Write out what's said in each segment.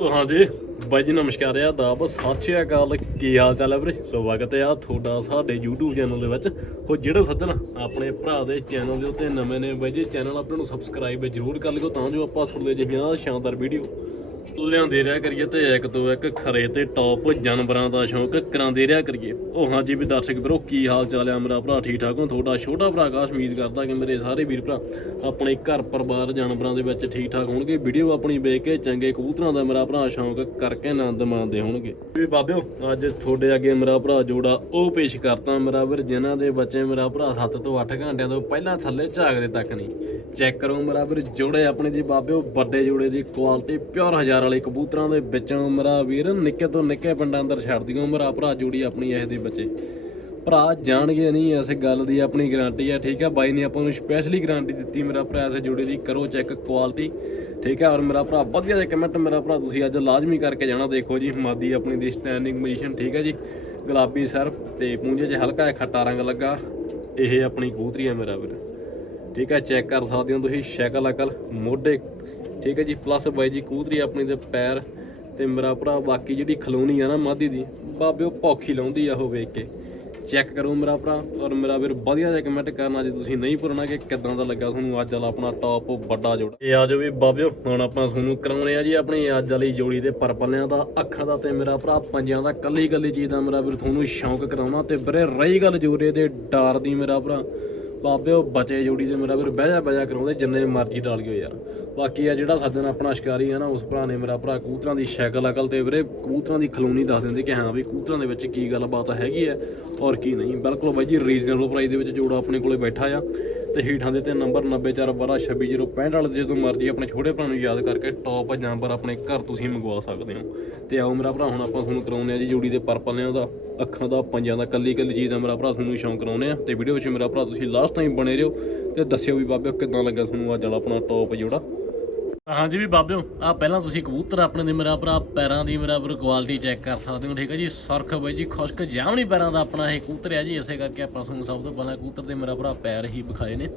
ਹਾਂਜੀ ਬਾਈ ਜੀ, ਨਮਸਕਾਰ ਆ ਦਾਬ ਸਤਿ ਸ਼੍ਰੀ ਅਕਾਲ। ਕੀ ਹਾਲ ਚਾਲ ਹੈ ਵੀਰੇ? ਸਵਾਗਤ ਹੈ ਆ ਤੁਹਾਡਾ ਸਾਡੇ YouTube ਚੈਨਲ ਦੇ ਵਿੱਚ। ਹੋ ਜਿਹੜੇ ਸੱਜਣ ਆਪਣੇ ਭਰਾ ਦੇ ਚੈਨਲ ਦੇ ਉੱਤੇ ਨਵੇਂ ਨੇ, ਬਾਈ ਜੀ, ਚੈਨਲ ਆਪਣੇ ਨੂੰ ਸਬਸਕ੍ਰਾਈਬ ਜ਼ਰੂਰ ਕਰ ਲਿਓ ਤਾਂ ਜੋ ਆਪਾਂ ਸੁਣਦੇ ਜਿਹੀਆਂ ਸ਼ਾਨਦਾਰ ਵੀਡੀਓ ਲਿਆਉਂਦੇ ਰਿਹਾ ਕਰੀਏ ਤੇ ਇੱਕ ਤੋਂ ਇੱਕ ਖਰੇ ਤੇ ਟੌਪ ਜਾਨਵਰਾਂ ਦਾ ਸ਼ੌਂਕ ਕਰਾਉਂਦੇ ਰਿਹਾ ਕਰੀਏ। ਉਹ ਹਾਂਜੀ ਵੀ ਦਰਸ਼ਕ ਵੀਰੋ, ਕੀ ਹਾਲ ਚਾਲ ਹੈ ਮੇਰਾ ਭਰਾ? ਠੀਕ ਠਾਕ ਹੋ? ਤੁਹਾਡਾ ਛੋਟਾ ਭਰਾ ਆਕਾਸ਼ ਉਮੀਦ ਕਰਦਾ ਕਿ ਮੇਰੇ ਸਾਰੇ ਵੀਰ ਭਰਾ ਆਪਣੇ ਘਰ ਪਰਿਵਾਰ ਜਾਨਵਰਾਂ ਦੇ ਵਿੱਚ ਠੀਕ ਠਾਕ ਹੋਣਗੇ? ਵੀਡੀਓ ਆਪਣੀ ਵੇਖ ਕੇ ਚੰਗੇ ਕਬੂਤਰਾਂ ਦਾ ਮੇਰਾ ਭਰਾ ਸ਼ੌਂਕ ਕਰਕੇ ਆਨੰਦ ਮਾਣਦੇ ਹੋਣਗੇ। ਵੀ ਬਾਬਿਓ, ਅੱਜ ਤੁਹਾਡੇ ਅੱਗੇ ਮੇਰਾ ਭਰਾ ਜੋੜਾ ਉਹ ਪੇਸ਼ ਕਰਤਾ ਮੇਰਾ ਵੀਰ, ਜਿਨ੍ਹਾਂ ਦੇ ਬੱਚੇ ਮੇਰਾ ਭਰਾ 7 ਤੋਂ 8 ਘੰਟਿਆਂ ਤੋਂ ਪਹਿਲਾਂ ਥੱਲੇ ਝਾਕਦੇ ਤੱਕ ਨਹੀਂ। ਚੈੱਕ ਕਰੋ ਮੇਰਾ ਵੀਰ ਜੋੜੇ ਆਪਣੇ ਜੀ ਬਾਬੇ, ਉਹ ਵੱਡੇ ਜੋੜੇ ਦੀ ਕੁਆਲਿਟੀ ਪਿਓਰ ਹਜ਼ਾਰ ਵਾਲੇ ਕਬੂਤਰਾਂ ਦੇ ਵਿੱਚੋਂ ਮੇਰਾ ਵੀਰ, ਨਿੱਕੇ ਤੋਂ ਨਿੱਕੇ ਪਿੰਡਾਂ ਅੰਦਰ ਛੱਡ ਦਿਓ ਮੇਰਾ ਭਰਾ ਜੋੜੀ ਆਪਣੀ ਇਸ ਦੇ ਬੱਚੇ। ਭਰਾ ਜਾਣਗੇ ਨਹੀਂ ਇਸ ਗੱਲ ਦੀ, ਆਪਣੀ ਗਾਰੰਟੀ ਹੈ ਠੀਕ ਹੈ ਬਾਈ ਨੇ ਆਪਾਂ ਨੂੰ ਸਪੈਸ਼ਲੀ ਗਾਰੰਟੀ ਦਿੱਤੀ, ਮੇਰਾ ਭਰਾ ਇਸ ਜੋੜੇ ਦੀ, ਕਰੋ ਚੈੱਕ ਕੁਆਲਿਟੀ ਠੀਕ ਹੈ ਔਰ ਮੇਰਾ ਭਰਾ ਵਧੀਆ ਜਿਹਾ ਕਮੈਂਟ ਮੇਰਾ ਭਰਾ ਤੁਸੀਂ ਅੱਜ ਲਾਜ਼ਮੀ ਕਰਕੇ ਜਾਣਾ, ਦੇਖੋ ਜੀ, ਮਾਦੀ ਆਪਣੀ ਦੀ ਸਟੈਂਡਿੰਗ ਪੋਜੀਸ਼ਨ ਠੀਕ ਹੈ ਜੀ? ਗੁਲਾਬੀ ਸਰ ਤੇ ਪੂੰਝੇ 'ਚ ਹਲਕਾ ਜਿਹਾ ਖੱਟਾ ਰੰਗ ਲੱਗਾ, ਇਹ ਆਪਣੀ ਕਬੂਤਰੀ ਹੈ ਮੇਰਾ ਵੀਰ। ਠੀਕ ਹੈ ਚੈੱਕ ਕਰ ਸਕਦੇ ਹੋ ਤੁਸੀਂ, ਸ਼ਕਲ ਅਕਲ, ਮੋਢੇ। ਠੀਕ ਹੈ ਜੀ ਪਲੱਸ ਬਾਈ ਜੀ ਕਬੂਤਰੀ ਆਪਣੀ ਦੇ ਪੈਰ ਤੇ ਮੇਰਾ ਭਰਾ, ਬਾਕੀ ਜਿਹੜੀ ਖਲੋਣੀ ਆ ਨਾ ਮਾਦੀ ਦੀ, ਬਾਬੇ ਉਹ ਭੌਖੀ ਲਾਉਂਦੀ ਆ ਉਹ ਵੇਖ ਕੇ। ਚੈੱਕ ਕਰੋ ਮੇਰਾ ਭਰਾ, ਔਰ ਮੇਰਾ ਵੀਰ ਵਧੀਆ ਜਿਹਾ ਕਮੈਂਟ ਕਰਨਾ ਜੇ ਤੁਸੀਂ ਨਹੀਂ ਪੁਰਾਣਾ ਕਿ ਕਿਦਾਂ ਦਾ ਲੱਗਾ ਤੁਹਾਨੂੰ ਅੱਜ ਵਾਲਾ ਆਪਣਾ ਟੌਪ ਵੱਡਾ ਜੋੜਾ। ਇਹ ਆ ਜਾਓ ਵੀ ਬਾਬਿਓ, ਹੁਣ ਆਪਾਂ ਤੁਹਾਨੂੰ ਕਰਾਉਣੇ ਆ ਜੀ ਆਪਣੀ ਅੱਜ ਵਾਲੀ ਜੋੜੀ ਦੇ ਪਰਪਲਿਆਂ ਦਾ, ਅੱਖਾਂ ਦਾ ਤੇ ਮੇਰਾ ਭਰਾ, ਪੰਜਾਂ ਦਾ ਕੱਲੀ ਕੱਲੀ ਚੀਜ਼ ਦਾ ਮੇਰਾ ਵੀਰ ਤੁਹਾਨੂੰ ਸ਼ੌਂਕ ਕਰਾਉਣਾ ਤੇ ਵੀਰੇ, ਰਹੀ ਗੱਲ ਜੋੜੇ ਦੇ ਡਰ ਦੀ ਮੇਰਾ ਭਰਾ। ਬਾਬੇ, ਉਹ ਬਚੇ ਜੋੜੀ ਦੇ ਮੇਰਾ ਵੀਰ ਬਹਿ ਜਾ ਬਹਿ ਜਾ ਕਰਾਉਂਦੇ, ਜਿੰਨੇ ਮਰਜ਼ੀ ਡਾਲ ਗਿਓ ਯਾਰ। ਬਾਕੀ ਆ ਜਿਹੜਾ ਸੱਜਣ ਆਪਣਾ ਸ਼ਿਕਾਰੀ ਆ ਨਾ, ਉਸ ਭਰਾ ਨੇ ਮੇਰਾ ਭਰਾ ਕਬੂਤਰਾਂ ਦੀ ਸ਼ਕਲ ਅਕਲ ਤੇ ਵੀਰੇ, ਕਬੂਤਰਾਂ ਦੀ ਖਲੂਣੀ ਦੱਸ ਦਿੰਦੇ ਕਿ ਹਾਂ ਵੀ ਕਬੂਤਰਾਂ ਦੇ ਵਿੱਚ ਕੀ ਗੱਲਬਾਤ ਹੈਗੀ ਹੈ ਔਰ ਕੀ ਨਹੀਂ। ਬਿਲਕੁਲ ਬਾਈ ਜੀ ਰੀਜ਼ਨਬਲ ਪ੍ਰਾਈਸ ਦੇ ਵਿੱਚ ਜੋੜਾ ਆਪਣੇ ਕੋਲੇ ਬੈਠਾ ਆ। ਤੇ ਹੀਠਾਂ ਦੇ ਤੇ ਨੰਬਰ 9412266065 ਵਾਲੇ ਜਦੋਂ ਮਰਜ਼ੀ ਆਪਣੇ ਛੋਟੇ ਭਰਾ ਨੂੰ ਯਾਦ ਕਰਕੇ ਟੌਪ ਨੰਬਰ ਆਪਣੇ ਘਰ ਤੁਸੀਂ ਮੰਗਵਾ ਸਕਦੇ ਹੋ। ਤੇ ਆਓ ਮੇਰਾ ਭਰਾ, ਹੁਣ ਆਪਾਂ ਤੁਹਾਨੂੰ ਕਰਾਉਂਦੇ ਆ ਜੀ ਜੋੜੀ ਦੇ ਪਰਪਲ ਨੇ ਉਹਦਾ, ਅੱਖਾਂ ਦਾ, ਪੰਜਾਂ ਦਾ, ਕੱਲੀ ਕੱਲੀ ਚੀਜ਼ ਦਾ ਮੇਰਾ ਭਰਾ ਤੁਹਾਨੂੰ ਸ਼ੌਂਕ ਕਰਾਉਂਦੇ ਆ ਤੇ ਵੀਡੀਓ ਵਿੱਚ ਮੇਰਾ ਭਰਾ ਤੁਸੀਂ ਲਾਸਟ ਟਾਈਮ ਬਣੇ ਰਹੋ ਤੇ ਦੱਸਿਓ ਵੀ ਬਾਬੇ ਕਿਦਾਂ ਲੱਗਾ ਤੁਹਾਨੂੰ ਅੱਜ ਵਾਲਾ ਆਪਣਾ ਟੌਪ ਜੋੜਾ। ਹਾਂਜੀ ਵੀ ਬਾਬਿਓ ਆ ਪਹਿਲਾਂ ਤੁਸੀਂ ਕਬੂਤਰ ਆਪਣੇ ਦੇ ਮੇਰਾ ਭਰਾ, ਪੈਰਾਂ ਦੀ ਮੇਰਾ ਵੀਰ ਕੁਆਲਿਟੀ ਚੈੱਕ ਕਰ ਸਕਦੇ ਹੋ, ਠੀਕ ਹੈ ਜੀ? ਸਰਖ ਬਾਈ ਜੀ, ਖੁਸ਼ਕ ਜਾਮਣੀ ਪੈਰਾਂ ਦਾ ਆਪਣਾ ਇਹ ਕਬੂਤਰ ਹੈ ਜੀ, ਇਸੇ ਕਰਕੇ ਆਪਾਂ ਤੁਹਾਨੂੰ ਸਭ ਤੋਂ ਪਹਿਲਾਂ ਕਬੂਤਰ ਦੇ ਮੇਰਾ ਭਰਾ ਪੈਰ ਹੀ ਵਿਖਾਏ ਨੇ।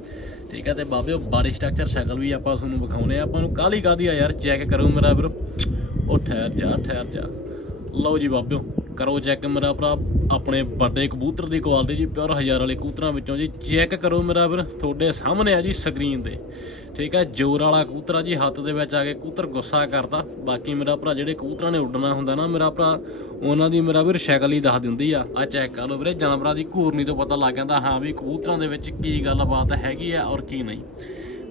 ਠੀਕ ਹੈ ਤੇ ਬਾਬਿਓ ਬਾਡੀ ਸਟਰਕਚਰ ਸ਼ਕਲ ਵੀ ਆਪਾਂ ਤੁਹਾਨੂੰ ਵਿਖਾਉਨੇ ਆ। ਆਪਾਂ ਨੂੰ ਕਾਲੀ ਕਾਦੀ ਆ ਯਾਰ ਚੈੱਕ ਕਰੋ ਮੇਰਾ ਵੀਰ ਉਹ ਠਹਿਰ ਜਾ ਠਹਿਰ ਜਾ। ਲਓ ਜੀ ਬਾਬਿਓ, ਕਰੋ ਚੈੱਕ ਮੇਰਾ ਭਰਾ, ਆਪਣੇ ਵੱਡੇ ਕਬੂਤਰ ਦੀ ਕੁਆਲਿਟੀ ਜੀ ਪਿਓਰ ਹਜ਼ਾਰ ਵਾਲੇ ਕਬੂਤਰਾਂ ਵਿੱਚੋਂ ਜੀ ਚੈੱਕ ਕਰੋ ਮੇਰਾ ਵੀਰ ਤੁਹਾਡੇ ਸਾਹਮਣੇ ਆ ਜੀ ਸਕਰੀਨ ਤੇ। ਠੀਕ ਹੈ, ਜੋਰ ਵਾਲਾ ਕਬੂਤਰ ਆ ਜੀ, ਹੱਥ ਦੇ ਵਿੱਚ ਆ ਕੇ ਕਬੂਤਰ ਗੁੱਸਾ ਕਰਦਾ। ਬਾਕੀ ਮੇਰਾ ਭਰਾ ਜਿਹੜੇ ਕਬੂਤਰਾਂ ਨੇ ਉੱਡਣਾ ਹੁੰਦਾ ਨਾ, ਮੇਰਾ ਭਰਾ, ਉਹਨਾਂ ਦੀ ਮੇਰਾ ਵੀਰ ਸ਼ਕਲ ਹੀ ਦੱਸ ਦਿੰਦੀ ਆ। ਆ ਚੈੱਕ ਕਰ ਲਓ ਵੀਰੇ, ਜਾਨਵਰਾਂ ਦੀ ਘੂਰਨੀ ਤੋਂ ਪਤਾ ਲੱਗ ਜਾਂਦਾ, ਹਾਂ ਵੀ ਕਬੂਤਰਾਂ ਦੇ ਵਿੱਚ ਕੀ ਗੱਲਬਾਤ ਹੈਗੀ ਆ ਔਰ ਕੀ ਨਹੀਂ।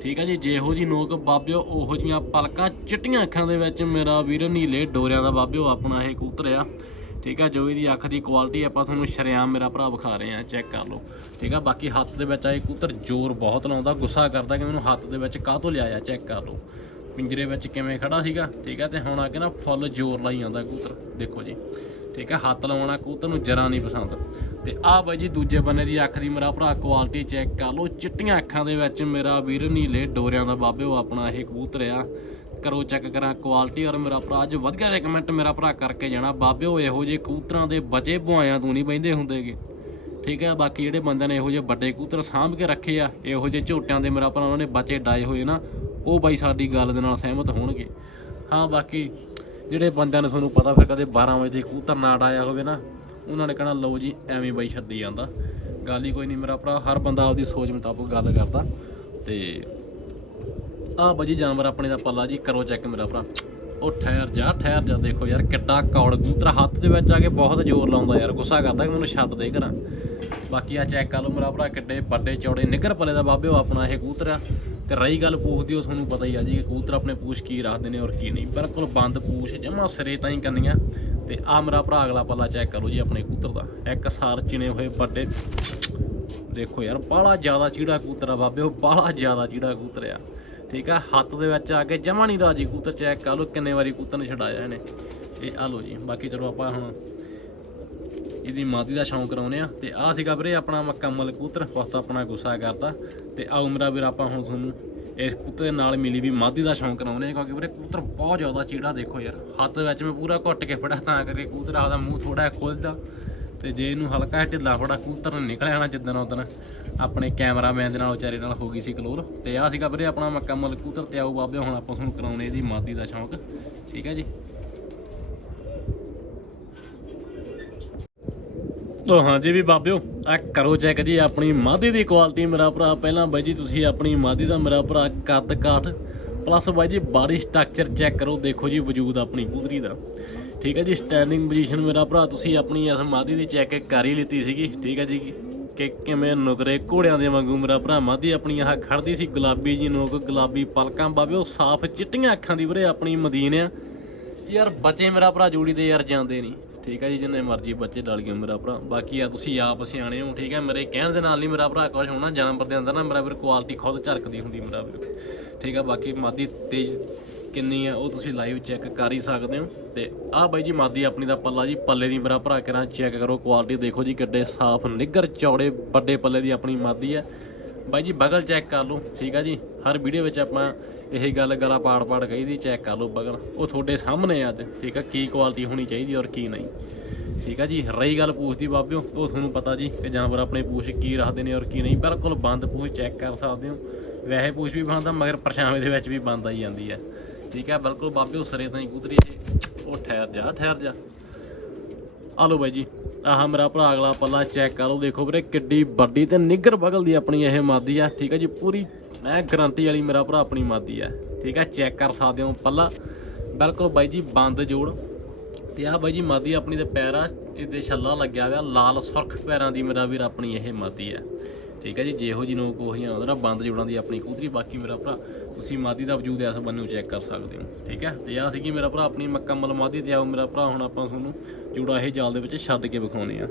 ਠੀਕ ਹੈ ਜੀ, ਜਿਹੋ ਜੀ ਨੋਕ ਬਾਬਿਓ, ਉਹੋ ਜੀਆਂ ਪਲਕਾਂ, ਚਿੱਟੀਆਂ ਅੱਖਾਂ ਦੇ ਵਿੱਚ ਮੇਰਾ ਵੀਰ ਨੀਲੇ ਡੋਰਿਆਂ ਦਾ ਬਾਬਿਓ ਆਪਣਾ ਇਹ ਕਬੂਤਰ ਆ। ਠੀਕ ਆ, ਜੋ ਇਹਦੀ ਅੱਖ ਦੀ ਕੁਆਲਿਟੀ ਆਪਾਂ ਤੁਹਾਨੂੰ ਸ਼ਰੇਆਮ ਮੇਰਾ ਭਰਾ ਵਿਖਾ ਰਹੇ ਆ ਚੈੱਕ ਕਰ ਲਓ। ਠੀਕ ਆ, ਬਾਕੀ ਹੱਥ ਦੇ ਵਿੱਚ ਆਏ ਕਬੂਤਰ ਜ਼ੋਰ ਬਹੁਤ ਲਾਉਂਦਾ, ਗੁੱਸਾ ਕਰਦਾ ਕਿ ਮੈਨੂੰ ਹੱਥ ਦੇ ਵਿੱਚ ਕਾਹ ਤੋਂ ਲਿਆਇਆ ਚੈੱਕ ਕਰ ਲਓ। ਪਿੰਜਰੇ ਵਿੱਚ ਕਿਵੇਂ ਖੜਾ ਸੀਗਾ, ਠੀਕ ਆ, ਤੇ ਹੁਣ ਆ ਕੇ ਨਾ ਫੁੱਲ ਜ਼ੋਰ ਲਾਈ ਜਾਂਦਾ ਕਬੂਤਰ, ਦੇਖੋ ਜੀ। ਠੀਕ ਹੈ ਹੱਥ ਲਾਉਣਾ ਕਬੂਤਰ ਨੂੰ ਜਰਾ ਨਹੀਂ ਪਸੰਦ। ਤੇ ਆਹ ਬਾਈ ਜੀ, ਦੂਜੇ ਬੰਨੇ ਦੀ ਅੱਖ ਦੀ ਮੇਰਾ ਭਰਾ ਕੁਆਲਿਟੀ ਚੈੱਕ ਕਰ ਲਓ। ਚਿੱਟੀਆਂ ਅੱਖਾਂ ਦੇ ਵਿੱਚ ਮੇਰਾ ਵੀਰ ਨੀਲੇ ਡੋਰਿਆਂ ਦਾ ਬਾਬੇ, ਉਹ ਆਪਣਾ ਇਹ ਕਬੂਤਰ ਆ। ਕਰੋ ਚੈੱਕ ਕਰਾਂ ਕੁਆਲਿਟੀ ਔਰ ਮੇਰਾ ਭਰਾ ਅੱਜ ਵਧੀਆ ਜਿਹਾ ਮੇਰਾ ਭਰਾ ਕਰਕੇ ਜਾਣਾ। ਬਾਬੇ ਉਹ ਇਹੋ ਜਿਹੇ ਕਬੂਤਰਾਂ ਦੇ ਬਚੇ ਬੁਆਇਆਂ ਤੋਂ ਨਹੀਂ ਬੈਂਦੇ ਹੁੰਦੇਗੇ। ਠੀਕ ਹੈ, ਬਾਕੀ ਜਿਹੜੇ ਬੰਦਿਆਂ ਨੇ ਇਹੋ ਜਿਹੇ ਵੱਡੇ ਕਬੂਤਰ ਸਾਂਭ ਕੇ ਰੱਖੇ ਆ, ਇਹੋ ਜਿਹੇ ਝੋਟਿਆਂ ਦੇ ਮੇਰਾ ਭਰਾ ਉਹਨਾਂ ਨੇ ਬਚੇ ਡਾਏ ਹੋਏ ਨਾ, ਉਹ ਬਾਈ ਸਾਡੀ ਗੱਲ ਦੇ ਨਾਲ ਸਹਿਮਤ ਹੋਣਗੇ। ਹਾਂ, ਬਾਕੀ ਜਿਹੜੇ ਬੰਦਿਆਂ ਨੇ ਤੁਹਾਨੂੰ ਪਤਾ ਫਿਰ ਕਦੇ 12 ਵਜੇ ਤੇ ਕਬੂਤਰ ਨਾ ਡਾਇਆ ਹੋਵੇ ਨਾ, ਉਹਨਾਂ ਨੇ ਕਹਿਣਾ, ਲਓ ਜੀ, ਐਵੇਂ ਬਾਈ ਛੱਡੀ ਜਾਂਦਾ। ਗੱਲ ਹੀ ਕੋਈ ਨਹੀਂ, ਮੇਰਾ ਭਰਾ ਹਰ ਬੰਦਾ ਆਪਦੀ ਸੋਚ ਮੁਤਾਬਕ ਗੱਲ ਕਰਦਾ। ਤੇ ਆ ਬਜੀ ਜਾਨਵਰ ਆਪਣੇ ਦਾ ਪੱਲਾ ਜੀ, ਕਰੋ ਚੈੱਕ ਮੇਰਾ ਭਰਾ। ਉਹ ਠਹਿਰ ਜਾ ਠਹਿਰ ਜਾ, ਦੇਖੋ ਯਾਰ ਕਿੱਡਾ ਕੌੜ ਕਬੂਤਰ ਹੱਥ ਦੇ ਵਿੱਚ ਆ ਕੇ ਬਹੁਤ ਜ਼ੋਰ ਲਾਉਂਦਾ ਯਾਰ, ਗੁੱਸਾ ਕਰਦਾ ਕਿ ਮੈਨੂੰ ਛੱਡ ਦੇ ਘਰਾਂ। ਬਾਕੀ ਆ ਚੈੱਕ ਕਰ ਲਓ ਮੇਰਾ ਭਰਾ, ਕਿੱਡੇ ਵੱਡੇ ਚੌੜੇ ਨਿਗਰ ਪੱਲੇ ਦਾ ਬਾਬੇ ਉਹ ਆਪਣਾ ਇਹ ਕਬੂਤਰ ਆ। ਤੇ ਰਹੀ ਗੱਲ ਪੂਛ ਦੀ ਉਹ ਤੁਹਾਨੂੰ ਪਤਾ ਹੀ ਆ ਜੀ ਕਿ ਕਬੂਤਰ ਆਪਣੇ ਪੂਛ ਕੀ ਰੱਖਦੇ ਨੇ ਔਰ ਕੀ ਨਹੀਂ। ਬਿਲਕੁਲ ਬੰਦ ਪੂਛ, ਜਮਾ ਸਿਰੇ ਤਾਂ ਹੀ ਕਰਨੀਆਂ ਤੇ ਆ ਮੇਰਾ ਭਰਾ ਅਗਲਾ ਪੱਲਾ ਚੈੱਕ ਕਰੋ ਜੀ ਆਪਣੇ ਕਬੂਤਰ ਦਾ। ਇੱਕ ਸਾਰ ਚਿਣੇ ਹੋਏ ਵੱਡੇ। ਦੇਖੋ ਯਾਰ, ਬਾਹਲਾ ਜ਼ਿਆਦਾ ਚੀੜਾ ਕਬੂਤਰ ਆ ਬਾਬੇ, ਉਹ ਬਾਹਲਾ ਜ਼ਿਆਦਾ ਚੀੜਾ ਕਬੂਤਰ ਆ। ਠੀਕ ਆ? ਹੱਥ ਦੇ ਵਿੱਚ ਆ ਕੇ ਜਮਾ ਨਹੀਂ ਰਾਜੀ ਕਬੂਤਰ ਚੈੱਕ ਕਰ ਲਓ ਕਿੰਨੇ ਵਾਰੀ ਕਬੂਤਰ ਨੇ ਛਡਾਇਆ ਇਹਨੇ। ਇਹ ਆ ਲਓ ਜੀ, ਬਾਕੀ ਚਲੋ ਆਪਾਂ ਹੁਣ ਇਹਦੀ ਮਾਦੀ ਦਾ ਸ਼ੌਂਕ ਕਰਾਉਨੇ ਆ। ਤੇ ਆ ਸੀਗਾ ਵੀਰੇ ਆਪਣਾ ਮੁਕੰਮਲ ਕੂਤਰ ਵਕਤ ਆਪਣਾ ਗੁੱਸਾ ਕਰਦਾ ਤੇ ਆਓ ਮੇਰਾ ਵੀਰ ਆਪਾਂ ਹੁਣ ਤੁਹਾਨੂੰ ਇਸ ਕੁੱਤੇ ਦੇ ਨਾਲ ਮਿਲੀ ਵੀ ਮਾਦੀ ਦਾ ਸ਼ੌਂਕ ਕਰਾਉਨੇ ਆ, ਕਿਉਂਕਿ ਵੀਰੇ ਕਬੂਤਰ ਬਹੁਤ ਜ਼ਿਆਦਾ ਚੀੜਾ ਦੇਖੋ ਯਾਰ। ਹੱਥ ਦੇ ਵਿੱਚ ਮੈਂ ਪੂਰਾ ਘੁੱਟ ਕੇ ਫੜਾ ਤਾਂ ਕਰਕੇ ਕਬੂਤਰ ਆਪਦਾ ਮੂੰਹ ਥੋੜਾ ਖੋਲਦਾ। ਤੇ ਜੇ ਇਹਨੂੰ ਹਲਕਾ ਢਿੱਲਾ ਫੜਾ ਕਬੂਤਰ ਨੇ ਨਿਕਲ ਆਣਾ ਜਿੱਦਣ ਉਦਣ ਆਪਣੇ ਕੈਮਰਾਮੈਨ ਦੇ ਨਾਲ, ਵਿਚਾਰੇ ਨਾਲ ਹੋ ਗਈ ਸੀ ਕਲੋਰ ਤੇ ਆ ਸੀਗਾ ਵੀਰੇ ਆਪਣਾ ਮੱਕਾ ਮਲਕੂਤਰ ਤੇ ਆਓ ਬਾਬੇ, ਹੁਣ ਆਪਾਂ ਤੁਹਾਨੂੰ ਕਰਾਉਣੇ ਇਹਦੀ ਮਾਦੀ ਦਾ ਸ਼ੌਂਕ। ਠੀਕ ਹੈ ਜੀ। ਤੋ ਹਾਂ ਜੀ ਵੀ ਬਾਬਿਓ ਆ ਕਰੋ ਚੈੱਕ ਜੀ ਆਪਣੀ ਮਾਦੀ ਦੀ ਕੁਆਲਿਟੀ ਮੇਰਾ ਭਰਾ। ਪਹਿਲਾਂ ਬਾਈ ਜੀ ਤੁਸੀਂ ਆਪਣੀ ਮਾਦੀ ਦਾ ਮੇਰਾ ਭਰਾ ਕੱਤ ਕਾਠ ਪਲੱਸ ਬਾਈ ਜੀ ਬਾਡੀ ਸਟਰਕਚਰ ਚੈੱਕ ਕਰੋ, ਦੇਖੋ ਜੀ ਵਜੂਦ ਆਪਣੀ ਕੁਦਰੀ ਦਾ। ਠੀਕ ਹੈ ਜੀ ਸਟੈਂਡਿੰਗ ਪੋਜੀਸ਼ਨ ਮੇਰਾ ਭਰਾ, ਤੁਸੀਂ ਆਪਣੀ ਇਸ ਮਾਦੀ ਦੀ ਚੈੱਕ ਕਰ ਹੀ ਲਈਤੀ ਸੀਗੀ। ਠੀਕ ਹੈ ਜੀ। ਕਿ ਕਿਵੇਂ ਨੁਕਰੇ ਘੋੜਿਆਂ ਦੇ ਵਾਂਗੂ ਮੇਰਾ ਭਰਾ ਮਾਦੀ ਆਪਣੀ ਆਹ ਖੜਦੀ ਸੀ ਗੁਲਾਬੀ ਜੀ ਨੋਕ ਗੁਲਾਬੀ ਪਲਕਾਂ ਬਾਬਿਓ ਸਾਫ਼ ਚਿੱਟੀਆਂ ਅੱਖਾਂ ਦੀ ਵੀਰੇ ਆਪਣੀ ਮਦੀਨ ਆ। ਯਾਰ ਬੱਚੇ ਮੇਰਾ ਭਰਾ ਜੋੜੀ ਦੇ ਯਾਰ ਜਾਂਦੇ ਨਹੀਂ। ਠੀਕ ਹੈ ਜੀ, ਜਿੰਨੇ ਮਰਜ਼ੀ ਬੱਚੇ ਡਲ ਗਏ ਮੇਰਾ ਭਰਾ। ਬਾਕੀ ਆ ਤੁਸੀਂ ਆਪ ਸਿਆਣੇ ਹੋ, ਠੀਕ ਹੈ ਮੇਰੇ ਕਹਿਣ ਦੇ ਨਾਲ ਨਹੀਂ ਮੇਰਾ ਭਰਾ ਕੁਝ ਹੋਣਾ, ਜਾਨਵਰ ਦੇ ਅੰਦਰ ਨਾ ਮੇਰਾ ਵੀਰ ਕੁਆਲਿਟੀ ਖੁਦ ਝਰਕਦੀ ਹੁੰਦੀ ਮੇਰਾ ਵੀਰ। ਠੀਕ ਹੈ ਬਾਕੀ ਮਾਦੀ ਤੇਜ਼ ਕਿੰਨੀ ਆ, ਉਹ ਤੁਸੀਂ ਲਾਈਵ ਚੈੱਕ ਕਰ ਹੀ ਸਕਦੇ ਹੋ। ਤੇ ਆਹ ਬਾਈ ਜੀ ਮਾਦੀ ਆਪਣੀ ਦਾ ਪੱਲਾ ਜੀ, ਪੱਲੇ ਦੀ ਮੇਰਾ ਭਰਾ ਕਰਾਂ ਚੈੱਕ ਕਰੋ ਕੁਆਲਿਟੀ ਦੇਖੋ ਜੀ ਕਿੱਡੇ ਸਾਫ਼ ਨਿੱਗਰ ਚੌੜੇ ਵੱਡੇ ਪੱਲੇ ਦੀ ਆਪਣੀ ਮਾਦੀ ਹੈ ਬਾਈ ਜੀ ਬਗਲ ਚੈੱਕ ਕਰ ਲਓ, ਠੀਕ ਆ ਜੀ? ਹਰ ਵੀਡੀਓ ਵਿੱਚ ਆਪਾਂ ਇਹ ਗੱਲ, ਗਲਾ ਪਾੜ ਪਾੜ ਕਹੀਦੀ ਚੈੱਕ ਕਰ ਲਓ ਬਗਲ। ਉਹ ਤੁਹਾਡੇ ਸਾਹਮਣੇ ਆ ਅੱਜ, ਠੀਕ ਆ, ਕੀ ਕੁਆਲਿਟੀ ਹੋਣੀ ਚਾਹੀਦੀ ਔਰ ਕੀ ਨਹੀਂ। ਠੀਕ ਆ ਜੀ, ਰਹੀ ਗੱਲ ਪੂਛ ਦੀ ਬਾਬਿਓ, ਉਹ ਤੁਹਾਨੂੰ ਪਤਾ ਜੀ ਕਿ ਜਾਨਵਰ ਆਪਣੇ ਪੂਛ ਕੀ ਰੱਖਦੇ ਨੇ ਔਰ ਕੀ ਨਹੀਂ, ਬਿਲਕੁਲ ਬੰਦ ਪੂਛ ਚੈੱਕ ਕਰ ਸਕਦੇ ਹੋ। ਵੈਸੇ ਪੂਛ ਵੀ ਬੰਦਾ ਮਗਰ ਪਰਛਾਵੇਂ ਦੇ ਵਿੱਚ ਵੀ ਬੰਦ ਆਈ ਜਾਂਦੀ ਹੈ ਠੀਕ ਹੈ, ਬਿਲਕੁਲ ਬਾਬੇ ਉਹ ਸਰੇ ਤਾਂ ਹੀ ਕੁਦਰੀ ਇਹ। ਉਹ ਠਹਿਰ ਜਾ ਠਹਿਰ ਜਾ। ਆ ਲਓ ਬਾਈ ਜੀ, ਆਹ ਮੇਰਾ ਭਰਾ ਅਗਲਾ ਪੱਲਾ ਚੈੱਕ ਕਰ ਲਓ। ਦੇਖੋ ਵੀਰੇ, ਕਿੱਡੀ ਵੱਡੀ ਤੇ ਨਿੱਗਰ ਬਗਲ ਦੀ ਆਪਣੀ ਇਹ ਮਾਦੀ ਆ, ਠੀਕ ਹੈ ਜੀ, ਪੂਰੀ ਮੈਂ ਗਰੰਟੀ ਵਾਲੀ ਮੇਰਾ ਭਰਾ ਆਪਣੀ ਮਾਦੀ ਆ। ਠੀਕ ਹੈ ਚੈੱਕ ਕਰ ਸਕਦੇ ਹੋ ਪੱਲਾ। ਬਿਲਕੁਲ ਬਾਈ ਜੀ, ਬੰਦ ਜੋੜ। ਤੇ ਆ ਬਾਈ ਜੀ, ਮਾਦੀ ਆਪਣੀ ਦੇ ਪੈਰ ਆ ਇਹਦੇ ਛੱਲਾ ਲੱਗਿਆ ਹੋਇਆ, ਲਾਲ ਸੁਰਖ ਪੈਰਾਂ ਦੀ ਮੇਰਾ ਵੀਰ ਆਪਣੀ ਇਹ ਮਾਦੀ ਆ। ਠੀਕ ਹੈ ਜੀ ਜਿਹੋ ਜੀ ਨੂੰ ਕੋਹੀਆਂ ਉਹਦਾ ਨਾ ਬੰਦ ਜੋੜਾਂ ਦੀ ਆਪਣੀ ਕੂਦਰੀ ਬਾਕੀ ਮੇਰਾ ਭਰਾ, ਤੁਸੀਂ ਮਾਦੀ ਦਾ ਵਜੂਦ ਇਸ ਬੰਨੇ ਚੈੱਕ ਕਰ ਸਕਦੇ ਹੋ, ਠੀਕ ਹੈ? ਤੇ ਆ ਸੀਗੀ ਮੇਰਾ ਭਰਾ, ਆਪਣੀ ਮੁਕੰਮਲ ਮਾਦੀ ਤੇ ਆਓ ਮੇਰਾ ਭਰਾ, ਹੁਣ ਆਪਾਂ ਤੁਹਾਨੂੰ ਜੂੜਾ ਇਹ ਜਾਲ ਦੇ ਵਿੱਚ ਛੱਡ ਕੇ ਵਿਖਾਉਣੇ ਆ।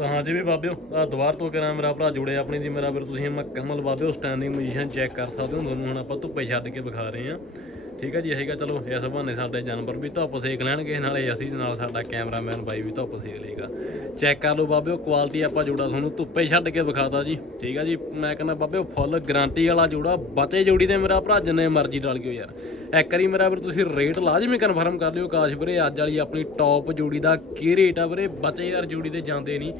ਹਾਂ ਜੀ ਵੀ ਬਾਬਿਓ ਆ ਦੁਬਾਰ ਤੋਂ ਕਰਾਂ ਮੇਰਾ ਭਰਾ ਜੁੜੇ ਆਪਣੀ ਦੀ, ਮੇਰਾ ਵੀਰ, ਤੁਸੀਂ ਮੁਕੰਮਲ ਬਾਬਿਓ ਸਟੈਂਡਿੰਗ ਪੋਜੀਸ਼ਨ ਚੈੱਕ ਕਰ ਸਕਦੇ ਹੋ, ਤੁਹਾਨੂੰ ਹੁਣ ਆਪਾਂ ਧੁੱਪੇ ਛੱਡ ਕੇ ਵਿਖਾ ਰਹੇ ਆ ਠੀਕ ਹੈ ਜੀ ਇਹੇਗਾ ਚਲੋ, ਇਸ ਬਹਾਨੇ ਸਾਡੇ ਜਾਨਵਰ ਵੀ ਧੁੱਪ ਸੇਕ ਲੈਣਗੇ, ਨਾਲੇ ਅਸੀਂ ਨਾਲ ਸਾਡਾ ਕੈਮਰਾਮੈਨ ਬਾਈ ਵੀ ਧੁੱਪ ਸੇਕ ਲੇਗਾ ਚੈੱਕ ਕਰ ਲਓ ਬਾਬਿਓ ਕੁਆਲਿਟੀ ਆਪਾਂ ਜੋੜਾ ਤੁਹਾਨੂੰ ਧੁੱਪੇ ਛੱਡ ਕੇ ਵਿਖਾਤਾ ਜੀ। ਠੀਕ ਹੈ ਜੀ, ਮੈਂ ਕਹਿੰਦਾ ਬਾਬਿਓ ਫੁੱਲ ਗਾਰੰਟੀ ਵਾਲਾ ਜੋੜਾ, ਬਚੇ ਜੋੜੀ ਦੇ ਮੇਰਾ ਭਰਾ, ਜਿੰਨੇ ਮਰਜ਼ੀ ਡਲ ਗਿਓ ਯਾਰ। ਇੱਕ ਵਾਰੀ ਮੇਰਾ ਵੀਰ, ਤੁਸੀਂ ਰੇਟ ਲਾਜ਼ਮੀ ਕਨਫਰਮ ਕਰ ਲਿਓ, ਕਾਸ਼ ਵੀਰੇ, ਅੱਜ ਵਾਲੀ ਆਪਣੀ ਟੌਪ ਜੋੜੀ ਦਾ ਕੀ ਰੇਟ ਆ ਵੀਰੇ, ਬਚੇ ਯਾਰ ਜੋੜੀ ਤੇ ਜਾਂਦੇ ਨਹੀਂ।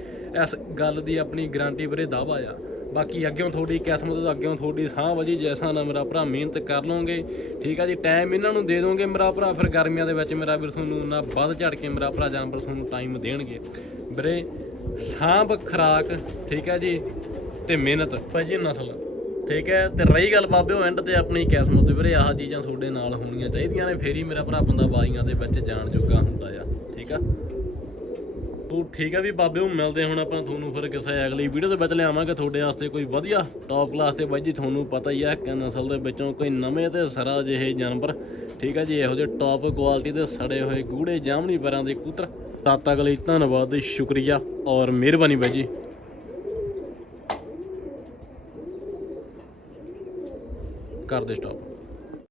ਇਸ ਗੱਲ ਦੀ ਆਪਣੀ ਗਾਰੰਟੀ ਵੀਰੇ, ਦਾਵਾ ਆ। ਬਾਕੀ ਅੱਗਿਓਂ ਤੁਹਾਡੀ ਕਿਸਮਤ ਦਾ ਅੱਗਿਓਂ ਤੁਹਾਡੀ ਸਾਹ ਵਜੀ, ਜੈਸਾ ਨਾ ਮੇਰਾ ਭਰਾ ਮਿਹਨਤ ਕਰ ਲਓਗੇ। ਠੀਕ ਆ ਜੀ ਟਾਈਮ ਇਹਨਾਂ ਨੂੰ ਦੇ ਦੋਗੇ ਮੇਰਾ ਭਰਾ, ਫਿਰ ਗਰਮੀਆਂ ਦੇ ਵਿੱਚ ਮੇਰਾ ਵੀਰ ਤੁਹਾਨੂੰ ਨਾ ਵੱਧ ਝੜ ਕੇ ਮੇਰਾ ਭਰਾ, ਜਾਨਵਰ ਤੁਹਾਨੂੰ ਟਾਈਮ ਦੇਣਗੇ। ਵੀਰੇ, ਸਾਂਭ ਖਰਾਕ, ਠੀਕ ਹੈ ਜੀ, ਤੇ ਮਿਹਨਤ। ਭਾਜੀ ਨਸਲ। ਠੀਕ ਹੈ ਤੇ ਰਹੀ ਗੱਲ ਬਾਬਿਓ ਐਂਡ ਤੇ ਆਪਣੀ ਕਿਸਮਤ ਤੇ ਵੀਰੇ, ਆਹ ਚੀਜ਼ਾਂ ਤੁਹਾਡੇ ਨਾਲ ਹੋਣੀਆਂ ਚਾਹੀਦੀਆਂ ਨੇ, ਫੇਰ ਹੀ ਮੇਰਾ ਭਰਾ ਬੰਦਾ ਬਾਈਆਂ ਦੇ ਵਿੱਚ ਜਾਣ ਜੋਗਾ ਹੁੰਦਾ ਆ। ਠੀਕ ਆ? ਤੂੰ ਠੀਕ ਹੈ ਵੀ ਬਾਬਿਓ ਮਿਲਦੇ ਹੁਣ ਆਪਾਂ ਤੁਹਾਨੂੰ ਫਿਰ ਕਿਸੇ ਅਗਲੀ ਵੀਡੀਓ ਦੇ ਵਿੱਚ ਲਿਆਵਾਂਗੇ। ਤੁਹਾਡੇ ਵਾਸਤੇ ਕੋਈ ਵਧੀਆ ਟੌਪ ਕਲਾਸ ਤੇ ਬਾਈ ਜੀ, ਤੁਹਾਨੂੰ ਪਤਾ ਹੀ ਆ ਕਿ ਨਸਲ ਦੇ ਵਿੱਚੋਂ ਕੋਈ ਨਵੇਂ ਤੇ ਸਰਾ ਜਿਹੇ ਜਾਨਵਰ। ਠੀਕ ਹੈ ਜੀ, ਇਹੋ ਜਿਹੇ ਟੌਪ ਕੁਆਲਿਟੀ ਦੇ ਸੜੇ ਹੋਏ ਗੂੜੇ ਜਾਮਣੀ ਪੈਰਾਂ ਦੇ ਕਬੂਤਰ ਤਦ ਤੱਕ ਲਈ ਧੰਨਵਾਦ, ਸ਼ੁਕਰੀਆ ਔਰ ਮਿਹਰਬਾਨੀ ਬਾਈ ਜੀ। ਕਰ ਦੇ ਸਟਾਪ